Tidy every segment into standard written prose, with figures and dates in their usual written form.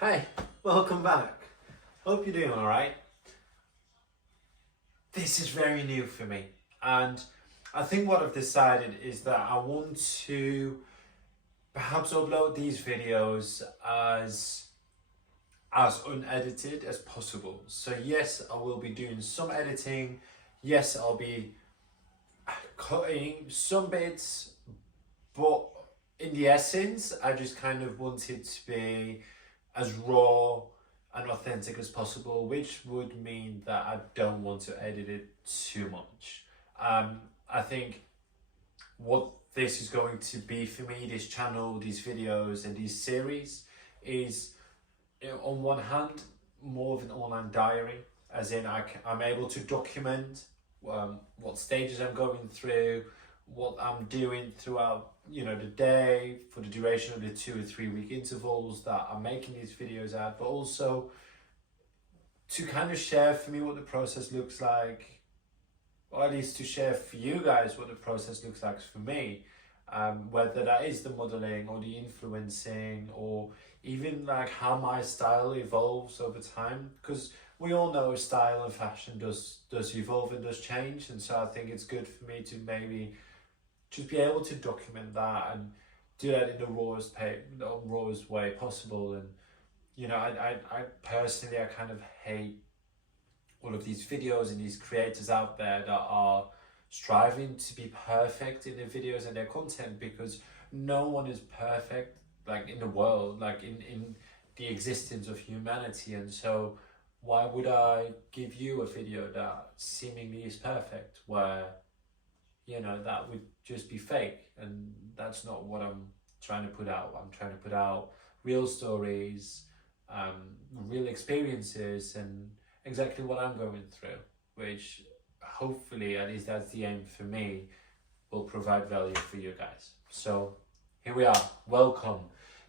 Hi, welcome back. Hope you're doing alright. This is very new for me, and I think what I've decided is that I want to perhaps upload these videos as unedited as possible. So yes, I will be doing some editing. Yes, I'll be cutting some bits, but in the essence, I just kind of want it to be as raw and authentic as possible, which would mean that I don't want to edit it too much. I think what this is going to be for me, this channel, these videos and these series is, on one hand, more of an online diary, as in I'm able to document what stages I'm going through, what I'm doing throughout the day for the duration of the 2 or 3 week intervals that I'm making these videos at, but also to kind of share for me what the process looks like, or at least to share for you guys what the process looks like for me, whether that is the modeling or the influencing, or even like how my style evolves over time, because we all know style and fashion does evolve and does change, and so I think it's good for me to maybe just be able to document that and do that in the rawest way possible. And I personally, I kind of hate all of these videos and these creators out there that are striving to be perfect in their videos and their content, because no one is perfect, like in the world, like in the existence of humanity. And so why would I give you a video that seemingly is perfect, where that would just be fake? And that's not what I'm trying to put out. I'm trying to put out real stories, real experiences, and exactly what I'm going through, which hopefully, at least that's the aim for me, will provide value for you guys. So here we are, welcome.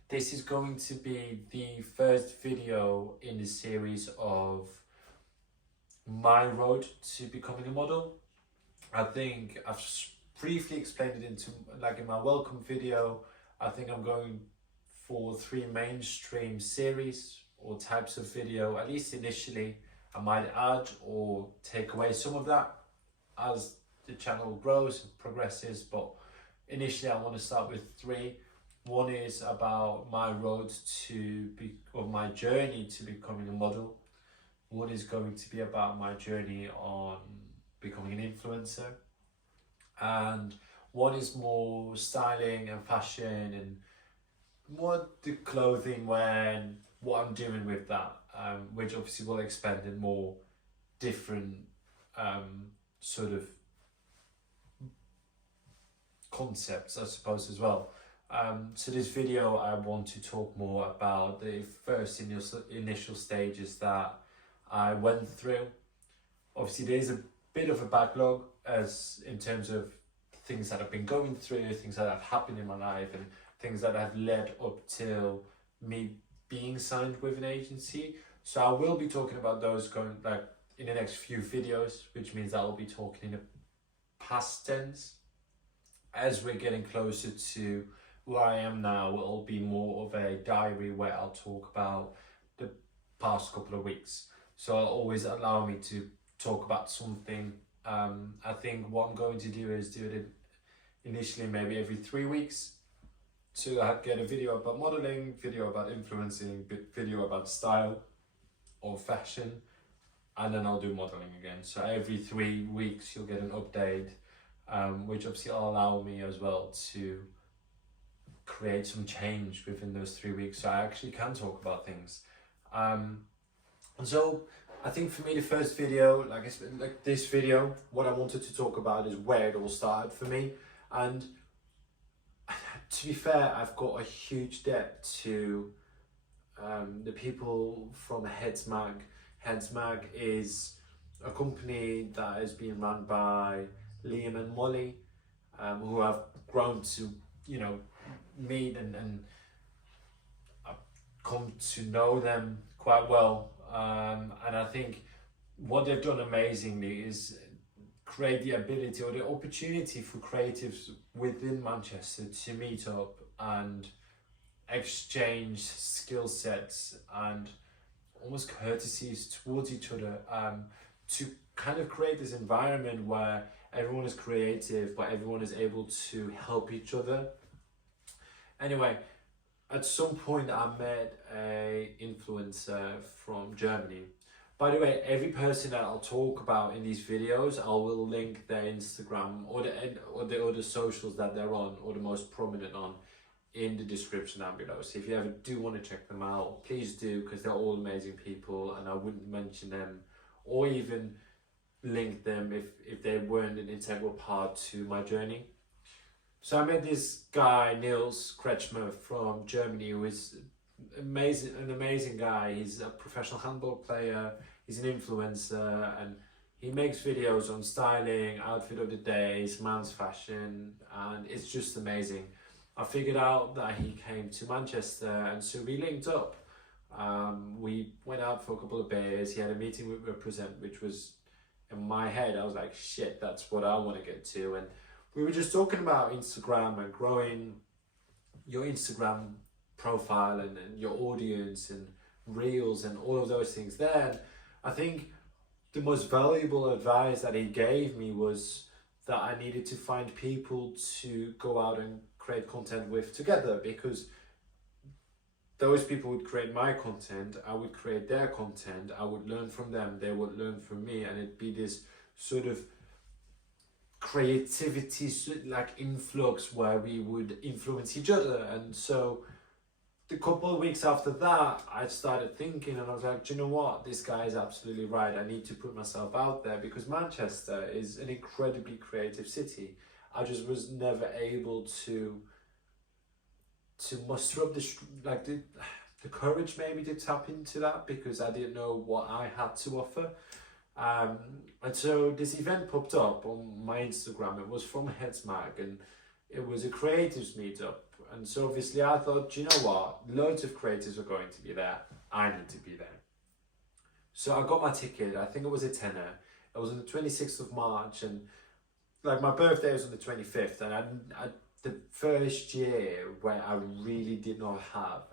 This is going to be the first video in the series of my road to becoming a model. I think I've briefly explained it in my welcome video. I think I'm going for 3 mainstream series or types of video, at least initially. I might add or take away some of that as the channel grows and progresses, but initially I want to start with 3. One is about my road or my journey to becoming a model. One is going to be about my journey on becoming an influencer, and one is more styling and fashion and more the clothing wear and what I'm doing with that, which obviously will expand in more different sort of concepts, I suppose, as well. So this video, I want to talk more about the first initial stages that I went through. Obviously, there's a bit of a backlog as in terms of things that I've been going through, things that have happened in my life, and things that have led up till me being signed with an agency. So I will be talking about those going in the next few videos, which means I will be talking in the past tense. As we're getting closer to where I am now, it'll be more of a diary where I'll talk about the past couple of weeks. So I'll always allow me to talk about something. I think what I'm going to do is do it initially maybe every 3 weeks. So I get a video about modeling, video about influencing, video about style or fashion, and then I'll do modeling again. So every 3 weeks you'll get an update, which obviously will allow me as well to create some change within those 3 weeks, so I actually can talk about things. And so I think for me, the first video, like this video, what I wanted to talk about is where it all started for me. And to be fair, I've got a huge debt to the people from Heads Mag. Heads Mag is a company that is being run by Liam and Molly, who have grown to meet and I've come to know them quite well. And I think what they've done amazingly is create the ability or the opportunity for creatives within Manchester to meet up and exchange skill sets and almost courtesies towards each other, to kind of create this environment where everyone is creative but everyone is able to help each other. Anyway, at some point I met a influencer from Germany. By the way, every person that I'll talk about in these videos, I will link their Instagram or the other socials that they're on, or the most prominent on, in the description down below. So if you ever do want to check them out, please do, because they're all amazing people, and I wouldn't mention them or even link them if they weren't an integral part to my journey. So I met this guy, Nils Kretschmer from Germany, who is an amazing guy. He's a professional handball player, he's an influencer, and he makes videos on styling, outfit of the day, man's fashion, and it's just amazing. I figured out that he came to Manchester, and so we linked up. We went out for a couple of beers. He had a meeting with Represent, which was, in my head, I was like, shit, that's what I want to get to. And we were just talking about Instagram and growing your Instagram profile and your audience and reels and all of those things there. And I think the most valuable advice that he gave me was that I needed to find people to go out and create content with together, because those people would create my content, I would create their content, I would learn from them, they would learn from me, and it'd be this sort of creativity, like influx, where we would influence each other. And so a couple of weeks after that, I started thinking, and I was like, do you know what, this guy is absolutely right. I need to put myself out there, because Manchester is an incredibly creative city. I just was never able to muster up the courage maybe to tap into that, because I didn't know what I had to offer. And so this event popped up on my Instagram. It was from Headsmag, and it was a creatives meetup. And so obviously I thought, do you know what, loads of creators are going to be there, I need to be there. So I got my ticket. I think it was a tenner. It was on the 26th of March, and like my birthday was on the 25th, and I the first year where I really did not have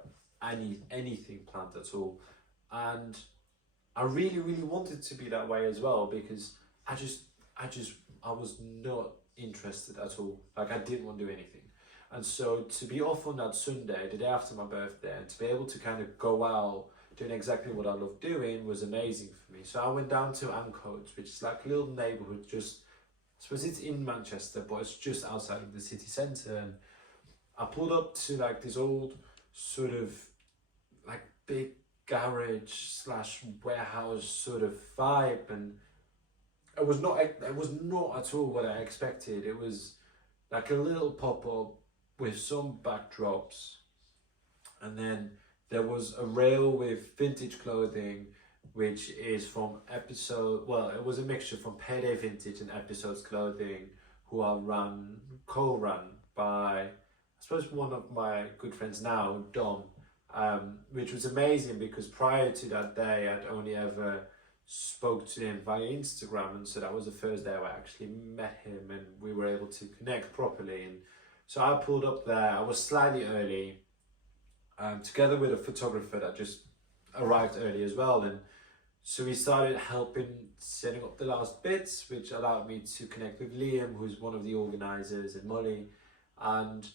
anything planned at all. And I really wanted to be that way as well, because I was not interested at all. Like, I didn't want to do anything. And so to be off on that Sunday, the day after my birthday, and to be able to kind of go out doing exactly what I love doing was amazing for me. So I went down to Ancoats, which is like a little neighbourhood, just, I suppose it's in Manchester, but it's just outside of the city centre. And I pulled up to like this old sort of like big garage slash warehouse sort of vibe, and it was not at all what I expected. It was like a little pop-up with some backdrops, and then there was a rail with vintage clothing, which is from it was a mixture from Payday Vintage and Episodes Clothing, who are co-run by, I suppose, one of my good friends now, Dom, which was amazing, because prior to that day I'd only ever spoke to him via Instagram, and so that was the first day I actually met him and we were able to connect properly. And so I pulled up there. I was slightly early, together with a photographer that just arrived early as well, and so we started helping setting up the last bits, which allowed me to connect with Liam, who's one of the organisers, and Molly, and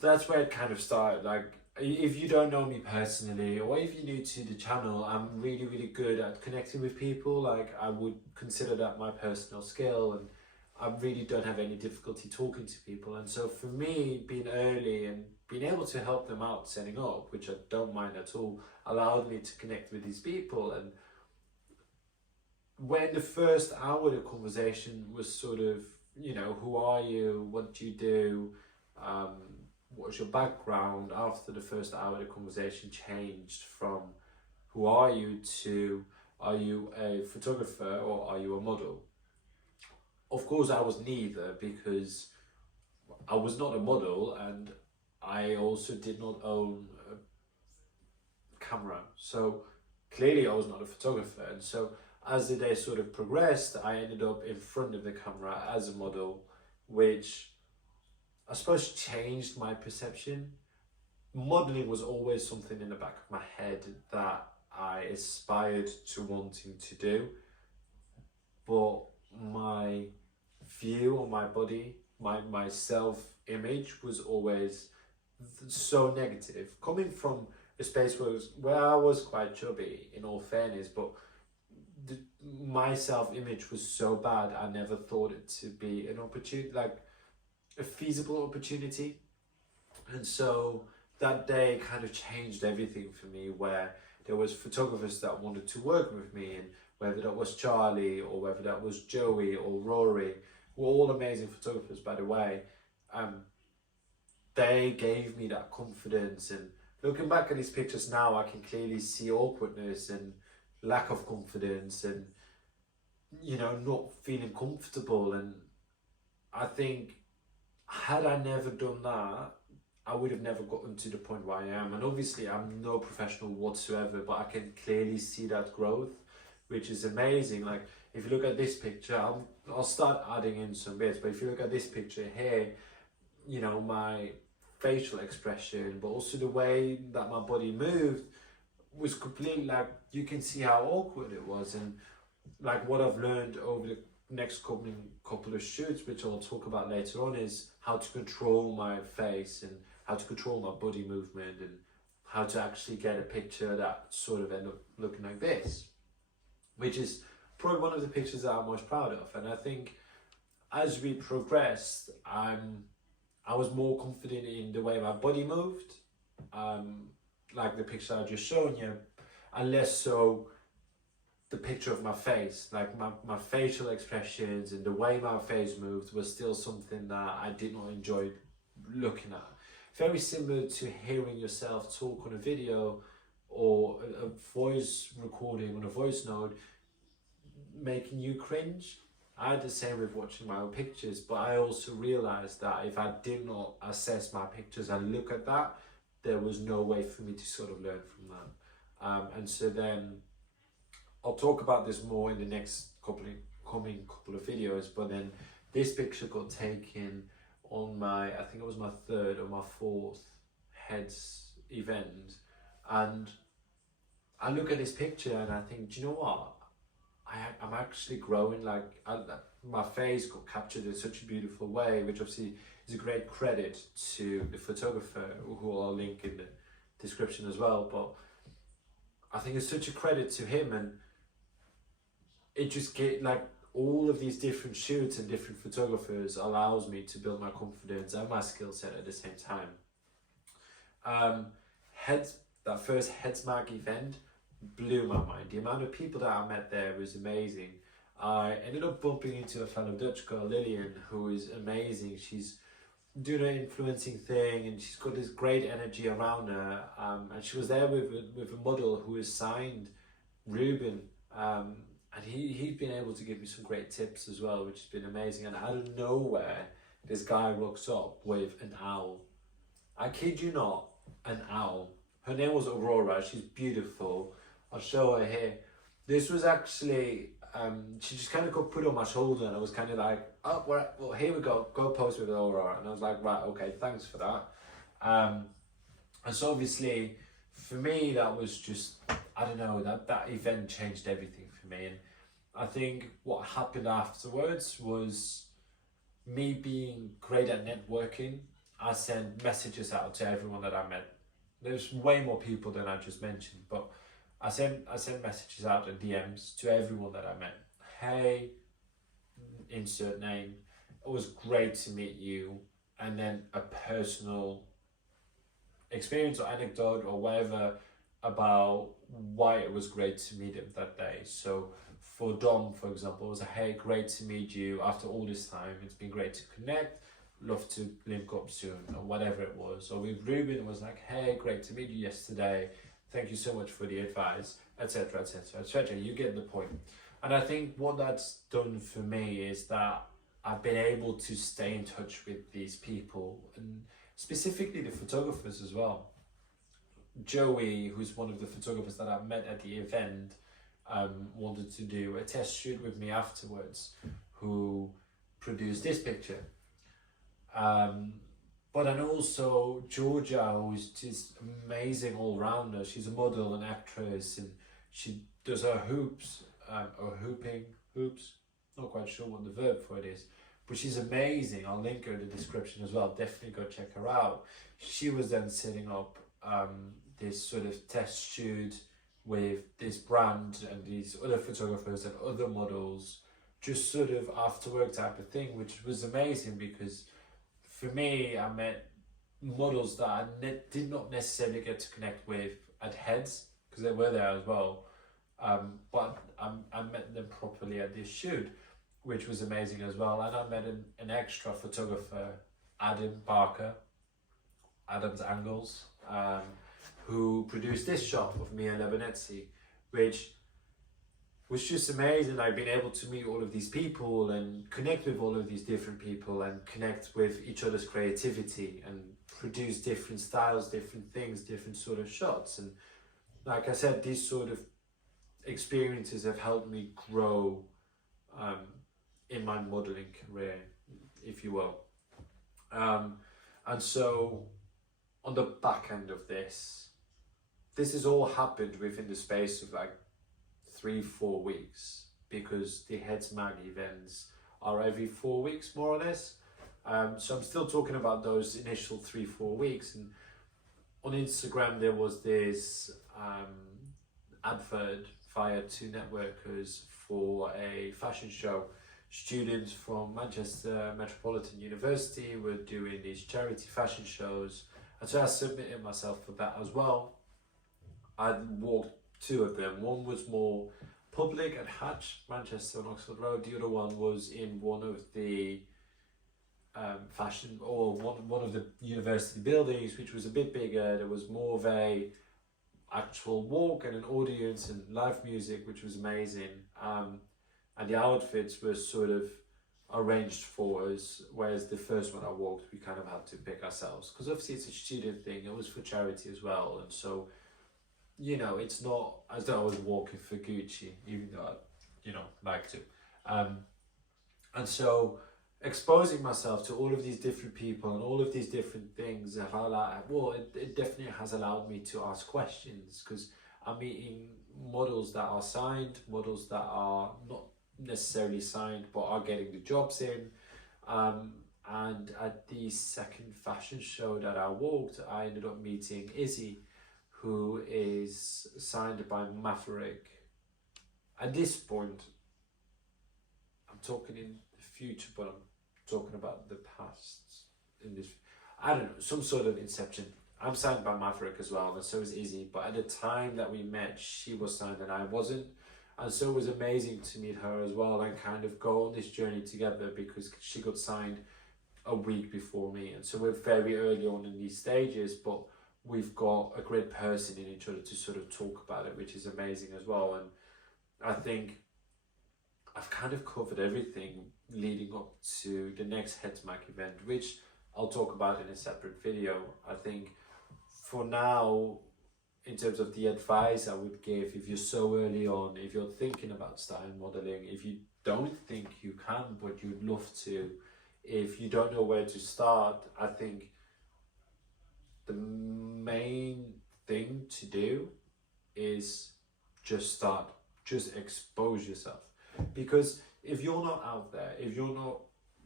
that's where it kind of started. Like, if you don't know me personally, or if you're new to the channel, I'm really good at connecting with people. Like, I would consider that my personal skill, and I really don't have any difficulty talking to people. And so for me, being early and being able to help them out setting up, which I don't mind at all, allowed me to connect with these people. And when the first hour of the conversation was sort of, you know, who are you, what do you do, what's your background, after the first hour the conversation changed from who are you to, are you a photographer or are you a model? Of course I was neither, because I was not a model and I also did not own a camera, so clearly I was not a photographer. And so as the day sort of progressed, I ended up in front of the camera as a model, which I suppose changed my perception. modeling was always something in the back of my head that I aspired to wanting to do, but my view on my body, my self-image was always so negative, coming from a space where I was quite chubby, in all fairness, but my self-image was so bad. I never thought it to be an opportunity, like a feasible opportunity. And so that day kind of changed everything for me, where there was photographers that wanted to work with me, and whether that was Charlie or whether that was Joey or Rory, were all amazing photographers, by the way. They gave me that confidence, and looking back at these pictures now, I can clearly see awkwardness and lack of confidence, and not feeling comfortable. And I think, had I never done that, I would have never gotten to the point where I am. And obviously I'm no professional whatsoever, but I can clearly see that growth, which is amazing. Like, if you look at this picture, I'll start adding in some bits, but if you look at this picture here, my facial expression, but also the way that my body moved was completely, like, you can see how awkward it was. And like, what I've learned over the next couple of shoots, which I'll talk about later on, is how to control my face and how to control my body movement, and how to actually get a picture that sort of end up looking like this, which is probably one of the pictures that I'm most proud of. And I think as we progressed, I was more confident in the way my body moved, like the picture I just shown you, and less so the picture of my face. Like, my facial expressions and the way my face moved was still something that I did not enjoy looking at. Very similar to hearing yourself talk on a video or a voice recording on a voice note, making you cringe. I had the same with watching my own pictures, but I also realized that if I did not assess my pictures and look at that, there was no way for me to sort of learn from that. And so then I'll talk about this more in the next coming couple of videos, but then this picture got taken on I think it was my third or my fourth heads event, and I look at this picture and I think, do you know what? I'm actually growing. Like, my face got captured in such a beautiful way, which obviously is a great credit to the photographer, who I'll link in the description as well. But I think it's such a credit to him, and it just like all of these different shoots and different photographers allows me to build my confidence and my skill set at the same time. That first Headsmag event blew my mind. The amount of people that I met there was amazing. I ended up bumping into a fellow Dutch girl, Lillian, who is amazing. She's doing an influencing thing, and she's got this great energy around her. And she was there with a model who is signed, Ruben. And he's been able to give me some great tips as well, which has been amazing. And out of nowhere, this guy rocks up with an owl. I kid you not, an owl. Her name was Aurora. She's beautiful. I'll show her here. This was actually, she just kind of got put on my shoulder, and I was kind of like, oh, well, here we go pose with Aurora. And I was like, right, okay, thanks for that. And so obviously, for me, that was just, I don't know, that event changed everything for me. And I think what happened afterwards was me being great at networking. I sent messages out to everyone that I met. There's way more people than I just mentioned, but I sent messages out and DMs to everyone that I met. Hey, insert name. It was great to meet you. And then a personal experience or anecdote or whatever about why it was great to meet him that day. So for Dom, for example, it was hey, great to meet you after all this time. It's been great to connect. Love to link up soon, or whatever it was. Or with Ruben, it was like, hey, great to meet you yesterday. Thank you so much for the advice, etc., etc., etc. You get the point. And I think what that's done for me is that I've been able to stay in touch with these people, and specifically the photographers as well. Joey, who's one of the photographers that I met at the event, wanted to do a test shoot with me afterwards, who produced this picture. But then also Georgia, who's just amazing all rounder. She's a model and actress, and she does her hoops. Not quite sure what the verb for it is, but she's amazing. I'll link her in the description as well. Definitely go check her out. She was then setting up this sort of test shoot with this brand and these other photographers and other models, just sort of after work type of thing, which was amazing because for me, I met models that I did not necessarily get to connect with at Heads, because they were there as well. But I met them properly at this shoot, which was amazing as well. And I met an extra photographer, Adam Barker, Adam's Angles, who produced this shot of me and Lebonetse, which was just amazing. I've been able to meet all of these people and connect with all of these different people and connect with each other's creativity and produce different styles, different things, different sort of shots. And like I said, these sort of experiences have helped me grow in my modeling career, if you will. And so on the back end of this has all happened within the space of like 3-4 weeks, because the Heads Mag events are every 4 weeks more or less. So I'm still talking about those initial 3-4 weeks. And on Instagram there was this advert via two networkers for a fashion show. Students from Manchester Metropolitan University were doing these charity fashion shows, and so I submitted myself for that as well. I walked 2 of them. One was more public at Hatch, Manchester on Oxford Road. The other one was in one of the fashion, or one of the university buildings, which was a bit bigger. There was more of a actual walk and an audience and live music, which was amazing. And the outfits were sort of arranged for us, whereas the first one I walked, we kind of had to pick ourselves, because obviously it's a student thing. It was for charity as well, and so, you know, it's not as though I was walking for Gucci, even though I, you know, like to. And so exposing myself to all of these different people and all of these different things have allowed, well, it definitely has allowed me to ask questions, because I'm meeting models that are signed, models that are not necessarily signed but are getting the jobs in. And at the second fashion show that I walked, I ended up meeting Izzy, who is signed by Maverick. At this point, I'm talking in the future, but I'm talking about the past. In this, I don't know, some sort of inception. I'm signed by Maverick as well, and so is Izzy. But at the time that we met, she was signed and I wasn't. And so it was amazing to meet her as well and kind of go on this journey together, because she got signed a week before me. And so we're very early on in these stages, but we've got a great person in each other to sort of talk about it, which is amazing as well. And I think I've kind of covered everything leading up to the next HeadsMag event, which I'll talk about in a separate video. I think for now, in terms of the advice I would give, if you're so early on, if you're thinking about starting modeling, if you don't think you can but you'd love to, if you don't know where to start, I think the main thing to do is just start, just expose yourself. Because if you're not out there, if you're not,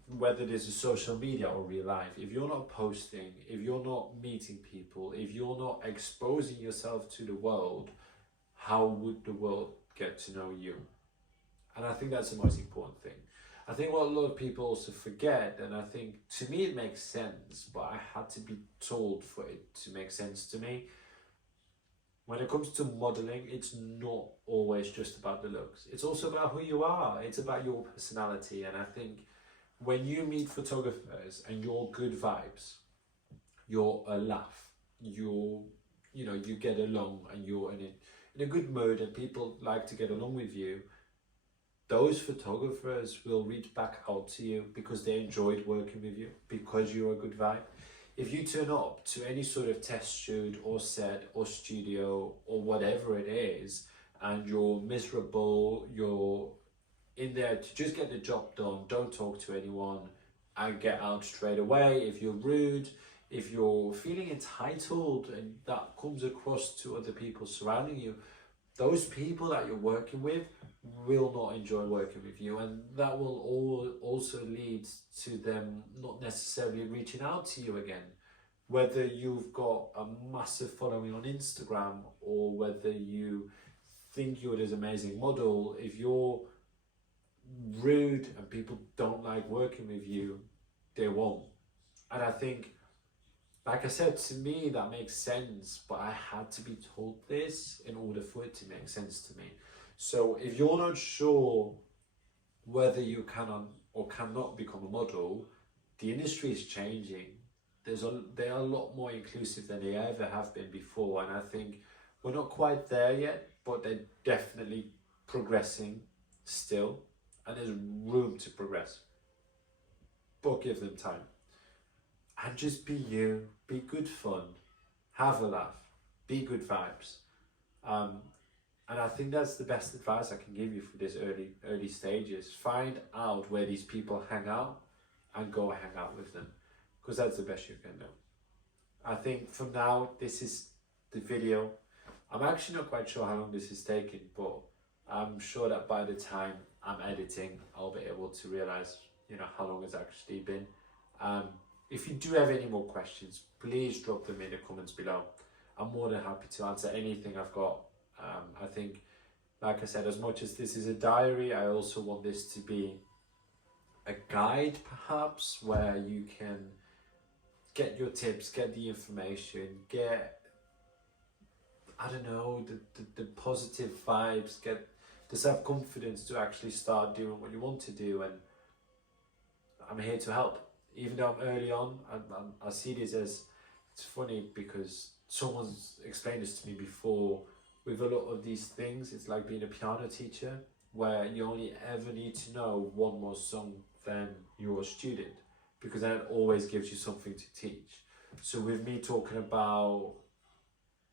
whether this is social media or real life, if you're not posting, if you're not meeting people, if you're not exposing yourself to the world, how would the world get to know you? And I think that's the most important thing. I think what a lot of people also forget, and I think to me it makes sense, but I had to be told for it to make sense to me. When it comes to modeling, it's not always just about the looks. It's also about who you are. It's about your personality. And I think when you meet photographers and you're good vibes, you're a laugh, you get along and you're in a good mood and people like to get along with you, those photographers will reach back out to you because they enjoyed working with you, because you're a good vibe. If you turn up to any sort of test shoot or set or studio or whatever it is, and you're miserable, you're in there to just get the job done, don't talk to anyone and get out straight away, if you're rude, if you're feeling entitled and that comes across to other people surrounding you, those people that you're working with will not enjoy working with you, and that will also lead to them not necessarily reaching out to you again. Whether you've got a massive following on Instagram or whether you think you're this amazing model, if you're rude and people don't like working with you, they won't. And I think, like I said, to me that makes sense, but I had to be told this in order for it to make sense to me. So if you're not sure whether you can or cannot become a model, the industry is changing. They are a lot more inclusive than they ever have been before, and I think we're not quite there yet, but they're definitely progressing still, and there's room to progress. But give them time. And just be you, be good fun, have a laugh, be good vibes. And I think that's the best advice I can give you for this early stages. Find out where these people hang out and go hang out with them, because that's the best you can do. I think for now, this is the video. I'm actually not quite sure how long this is taking, but I'm sure that by the time I'm editing, I'll be able to realize, how long it's actually been. If you do have any more questions, please drop them in the comments below. I'm more than happy to answer anything I've got. I think, like I said, as much as this is a diary, I also want this to be a guide, perhaps, where you can get your tips, get the information, get, I don't know, the positive vibes, get the self-confidence to actually start doing what you want to do. And I'm here to help. Even though I'm early on, I see this as, it's funny because someone's explained this to me before. With a lot of these things, it's like being a piano teacher, where you only ever need to know one more song than your student, because that always gives you something to teach. So with me talking about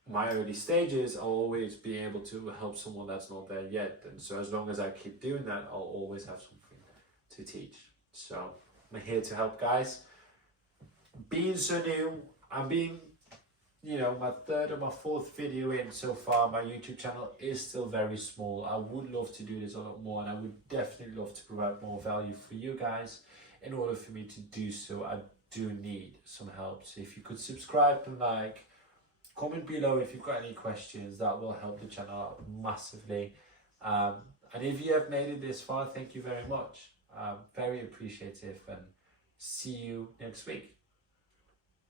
my early stages, I'll always be able to help someone that's not there yet. And so as long as I keep doing that, I'll always have something to teach. So I'm here to help, guys. Being so new, I'm being, my third or my fourth video in so far. My YouTube channel is still very small. I would love to do this a lot more, and I would definitely love to provide more value for you guys. In order for me to do so, I do need some help. So if you could subscribe and like, comment below if you've got any questions, that will help the channel out massively. And if you have made it this far, thank you very much. Very appreciative, and see you next week.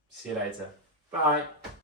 See you later. Bye.